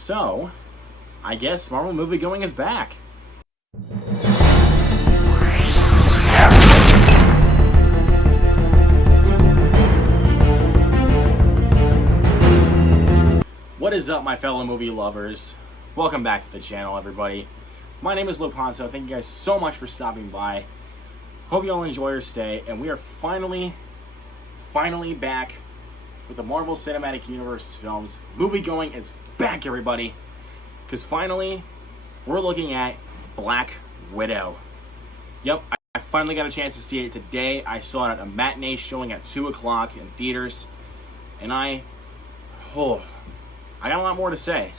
So, I guess Marvel moviegoing is back. What is up, my fellow movie lovers? Welcome back to the channel, everybody. My name is Loponzo. Thank you guys so much for stopping by. Hope you all enjoy your stay, and we are finally back with the Marvel Cinematic Universe films. Moviegoing is back, everybody, because finally we're looking at Black Widow. Yep, I finally got a chance to see it today. I saw it at a matinee showing at 2 o'clock in theaters, and I got a lot more to say.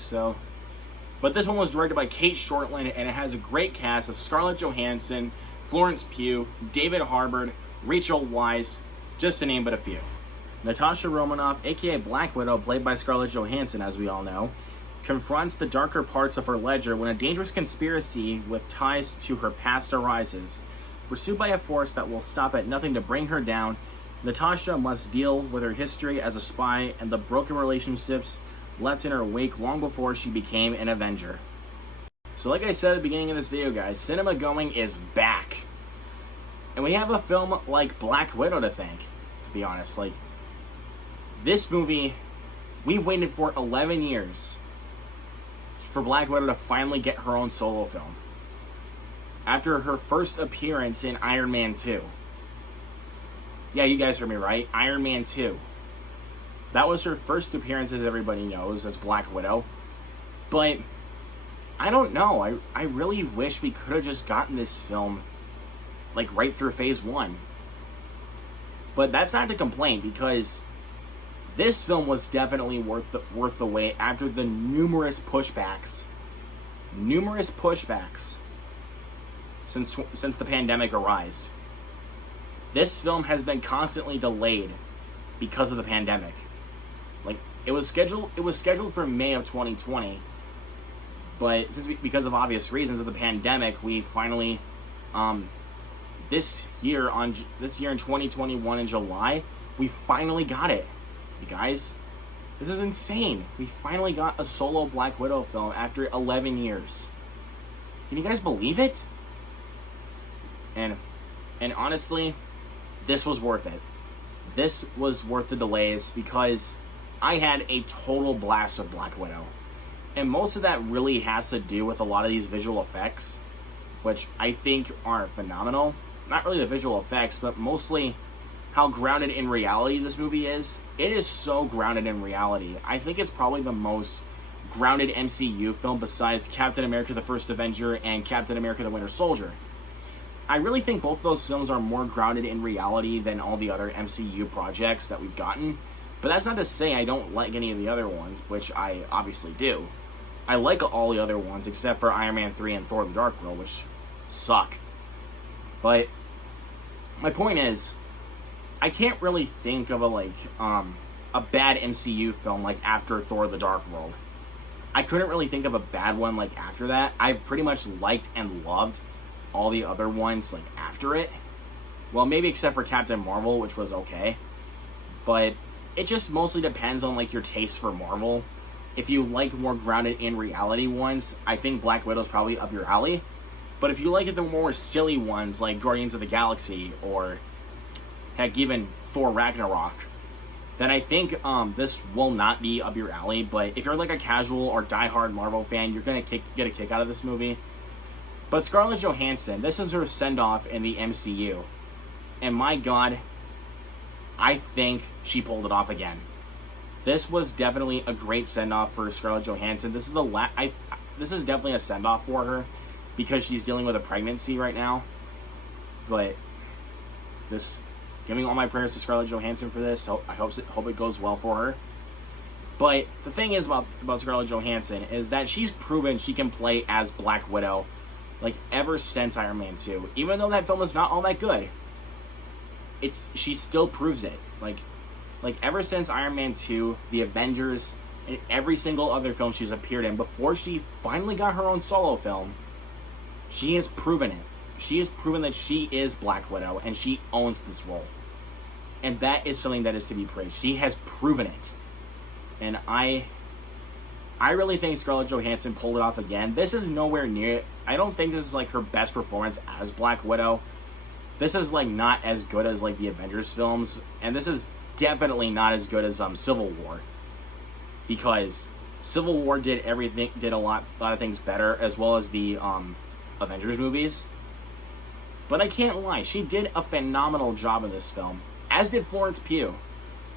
But this one was directed by Cate Shortland, and it has a great cast of Scarlett Johansson, Florence Pugh, David Harbour, Rachel Weisz, just to name but a few. Natasha Romanoff, aka Black Widow, played by Scarlett Johansson, as we all know, confronts the darker parts of her ledger when a dangerous conspiracy with ties to her past arises. Pursued by a force that will stop at nothing to bring her down, Natasha must deal with her history as a spy and the broken relationships left in her wake long before she became an Avenger. So like I said at the beginning of this video, guys, cinema going is back. And we have a film like Black Widow to thank, to be honest. Like, this movie, we've waited for 11 years for Black Widow to finally get her own solo film. After her first appearance in Iron Man 2. Yeah, you guys heard me right. Iron Man 2. That was her first appearance, as everybody knows, as Black Widow. But, I don't know. I really wish we could have just gotten this film, like, right through Phase 1. But that's not to complain, because this film was definitely worth the wait after the numerous pushbacks since the pandemic arose. This film has been constantly delayed because of the pandemic. Like, it was scheduled for May of 2020, but because of obvious reasons of the pandemic, we finally this year in 2021 in July, we finally got it. You guys, this is insane. We finally got a solo Black Widow film after 11 years. Can you guys believe it? And honestly, this was worth it. This was worth the delays because I had a total blast with Black Widow. And most of that really has to do with a lot of these visual effects, which I think are phenomenal. Not really the visual effects, but mostly how grounded in reality this movie is. It is so grounded in reality. I think it's probably the most grounded MCU film besides Captain America the First Avenger and Captain America the Winter Soldier. I really think both of those films are more grounded in reality than all the other MCU projects that we've gotten. But that's not to say I don't like any of the other ones, which I obviously do. I like all the other ones except for Iron Man 3 and Thor the Dark World, which suck. But my point is, I can't really think of a bad MCU film like after Thor the Dark World. I couldn't really think of a bad one like after that. I pretty much liked and loved all the other ones like after it. Well, maybe except for Captain Marvel, which was okay. But it just mostly depends on like your taste for Marvel. If you like more grounded in reality ones, I think Black Widow's probably up your alley. But if you like the more silly ones like Guardians of the Galaxy or heck, even Thor Ragnarok, then I think this will not be up your alley. But if you're like a casual or diehard Marvel fan, you're gonna get a kick out of this movie. But Scarlett Johansson, this is her send-off in the MCU. And my God, I think she pulled it off again. This was definitely a great send-off for Scarlett Johansson. This is definitely a send-off for her because she's dealing with a pregnancy right now. But this, giving all my prayers to Scarlett Johansson for this. I hope it goes well for her. But the thing is about Scarlett Johansson is that she's proven she can play as Black Widow, like, ever since Iron Man 2. Even though that film is not all that good, she still proves it. Like ever since Iron Man 2, the Avengers, and every single other film she's appeared in, before she finally got her own solo film, she has proven it. She has proven that she is Black Widow, and she owns this role. And that is something that is to be praised. She has proven it. And I I really think Scarlett Johansson pulled it off again. This is nowhere near, I don't think this is like her best performance as Black Widow. This is like not as good as like the Avengers films, and this is definitely not as good as Civil War, because Civil War did a lot of things better, as well as the Avengers movies. But I can't lie, she did a phenomenal job in this film, as did Florence Pugh,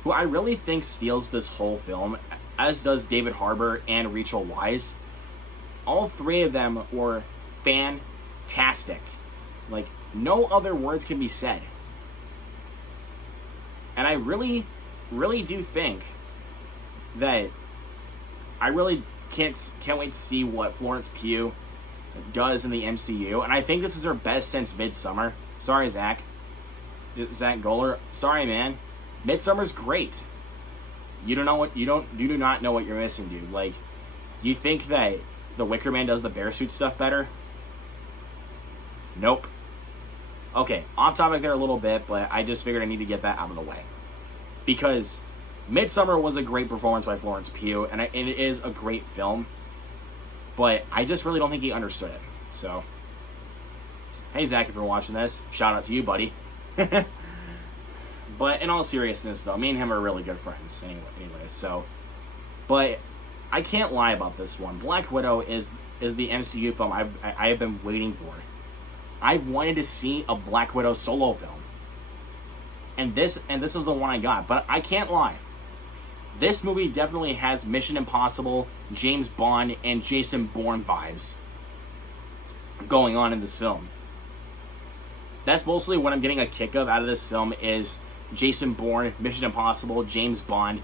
who I really think steals this whole film, as does David Harbour and Rachel Weisz. All three of them were fantastic. Like, no other words can be said. And I really, really do think that I really can't wait to see what Florence Pugh does in the MCU. And I think this is her best since Midsommar. Sorry, Zach Goller. Sorry, man. Midsummer's great. You do not know what you're missing, dude. Like, you think that The Wicker Man does the bear suit stuff better? Nope. Okay, off topic there a little bit, but I just figured I need to get that out of the way. Because Midsommar was a great performance by Florence Pugh, and it is a great film, but I just really don't think he understood it. So, hey Zach, if you're watching this, shout out to you, buddy. But in all seriousness, though, me and him are really good friends anyways, so. But I can't lie about this one. Black Widow is the MCU film I have been waiting for. I've wanted to see a Black Widow solo film. And this is the one I got. But I can't lie. This movie definitely has Mission Impossible, James Bond, and Jason Bourne vibes going on in this film. That's mostly what I'm getting a kick of out of this film is Jason Bourne, Mission Impossible, James Bond,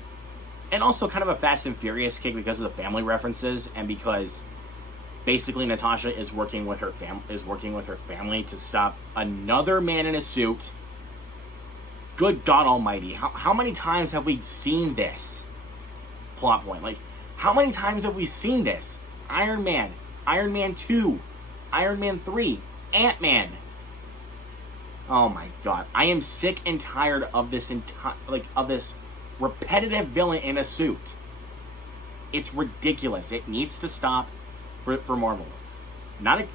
and also kind of a Fast and Furious kick because of the family references and because basically Natasha is working with her family to stop another man in a suit. Good God Almighty! How many times have we seen this plot point? Like, how many times have we seen this? Iron Man, Iron Man 2, Iron Man 3, Ant-Man. Oh my God! I am sick and tired of this of this repetitive villain in a suit. It's ridiculous. It needs to stop for Marvel.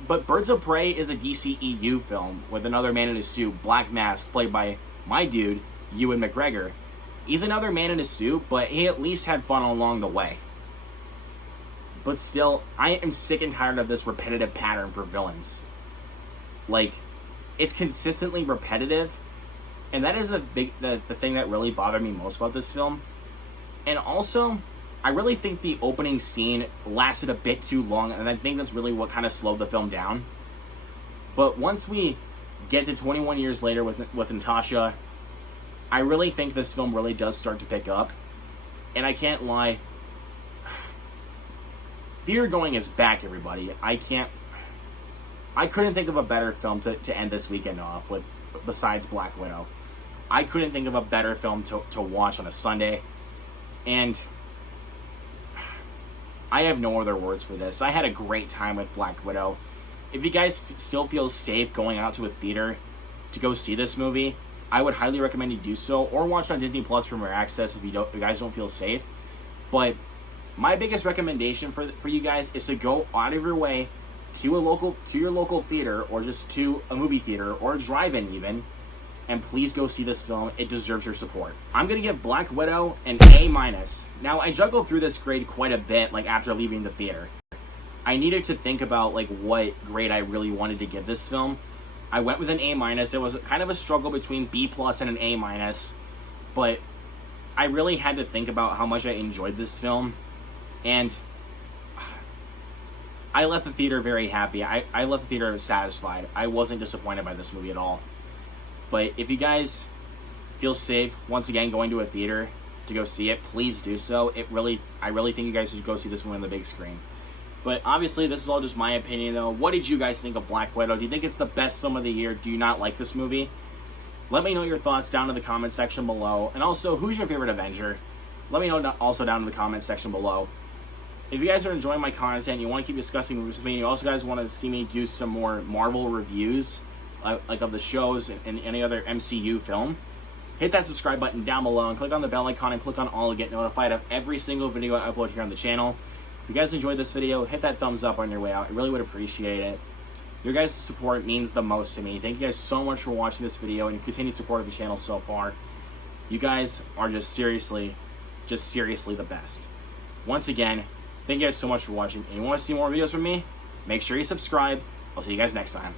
But Birds of Prey is a DCEU film with another man in a suit, Black Mask, played by my dude, Ewan McGregor. He's another man in a suit, but he at least had fun along the way. But still, I am sick and tired of this repetitive pattern for villains. Like, it's consistently repetitive, and that is the thing that really bothered me most about this film. And also, I really think the opening scene lasted a bit too long, and I think that's really what kind of slowed the film down. But once we get to 21 years later with Natasha, I really think this film really does start to pick up. And I can't lie, theater going is back, everybody. I couldn't think of a better film to end this weekend off with besides Black Widow. I couldn't think of a better film to watch on a Sunday. And I have no other words for this. I had a great time with Black Widow. If you guys still feel safe going out to a theater to go see this movie, I would highly recommend you do so, or watch it on Disney Plus Premier Access if you guys don't feel safe. But my biggest recommendation for you guys is to go out of your way to your local theater, or just to a movie theater or a drive-in even, and please go see this film. It deserves your support. I'm gonna give Black Widow an A-. Now, I juggled through this grade quite a bit, like after leaving the theater. I needed to think about like what grade I really wanted to give this film. I went with an A-. It was kind of a struggle between B+ and an A-, but I really had to think about how much I enjoyed this film, and I left the theater very happy. I left the theater satisfied. I wasn't disappointed by this movie at all. But if you guys feel safe, once again, going to a theater to go see it, please do so. I really think you guys should go see this one on the big screen. But obviously, this is all just my opinion, though. What did you guys think of Black Widow? Do you think it's the best film of the year? Do you not like this movie? Let me know your thoughts down in the comment section below. And also, who's your favorite Avenger? Let me know also down in the comment section below. If you guys are enjoying my content, you want to keep discussing movies with me, you also guys want to see me do some more Marvel reviews, like of the shows and any other MCU film, hit that subscribe button down below and click on the bell icon and click on all to get notified of every single video I upload here on the channel. If you guys enjoyed this video, hit that thumbs up on your way out. I really would appreciate it. Your guys' support means the most to me. Thank you guys so much for watching this video and continued support of the channel so far. You guys are just seriously the best. Once again, thank you guys so much for watching. And you want to see more videos from me? Make sure you subscribe. I'll see you guys next time.